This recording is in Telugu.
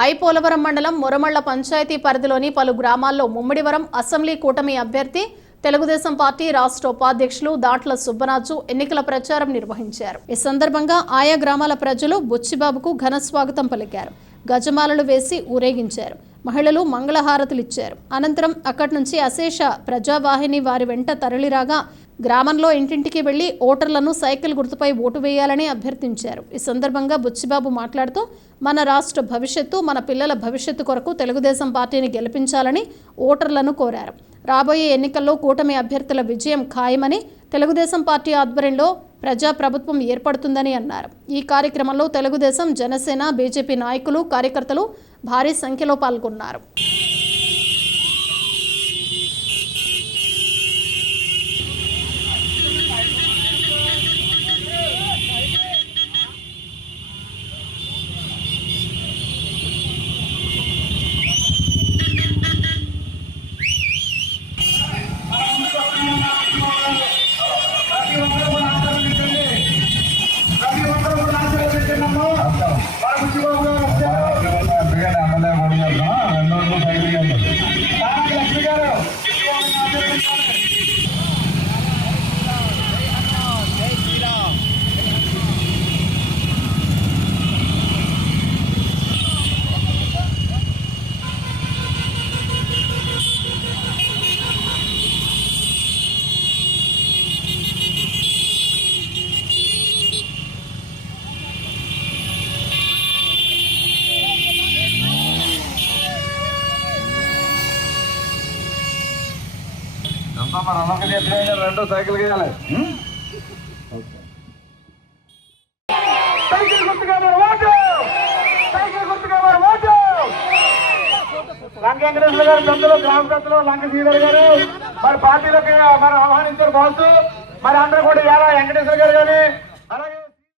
ఐపోలవరం మండలం మురమళ్ళ పంచాయతీ పరిధిలోని పలు గ్రామాల్లో ముమ్మిడివరం అసెంబ్లీ కూటమి అభ్యర్థి తెలుగుదేశం పార్టీ రాష్ట్ర ఉపాధ్యక్షులు దాట్ల సుబ్బరాజు ఎన్నికల ప్రచారం నిర్వహించారు. ఈ సందర్భంగా ఆయా గ్రామాల ప్రజలు బుచ్చిబాబుకు ఘన స్వాగతం పలికారు. గజమాలలు వేసి ఊరేగించారు. మహిళలు మంగళహారతులు ఇచ్చారు. అనంతరం అక్కడి నుంచి అశేష ప్రజావాహిని వారి వెంట తరలిరాగా గ్రామంలో ఇంటింటికి వెళ్ళి ఓటర్లను సైకిల్ గుర్తుపై ఓటు వేయాలని అభ్యర్థించారు. ఈ సందర్భంగా బుచ్చిబాబు మాట్లాడుతూ మన రాష్ట్ర భవిష్యత్తు మన పిల్లల భవిష్యత్తు కొరకు తెలుగుదేశం పార్టీని గెలిపించాలని ఓటర్లను కోరారు. రాబోయే ఎన్నికల్లో కూటమి అభ్యర్థుల విజయం ఖాయమని తెలుగుదేశం పార్టీ ఆధ్వర్యంలో ప్రజాప్రభుత్వం ఏర్పడుతుందని అన్నారు. ఈ కార్యక్రమంలో తెలుగుదేశం జనసేన బీజేపీ నాయకులు కార్యకర్తలు భారీ సంఖ్యలో పాల్గొన్నారు. లక్ష్మి గారు. రెండో సైకిల్ గుర్తుగా మరి ఓటు సైకిల్ గుర్తుగా మరి ఓటు లంక వెంకటేశ్వర గారు పెద్దలు గ్రామ పెద్దలు లంక శ్రీధర్ గారు మరి పార్టీలోకి మరి ఆహ్వానించారు బాసు మరి అందరూ కూడా ఇలా వెంకటేశ్వర గారు కానీ అలాగే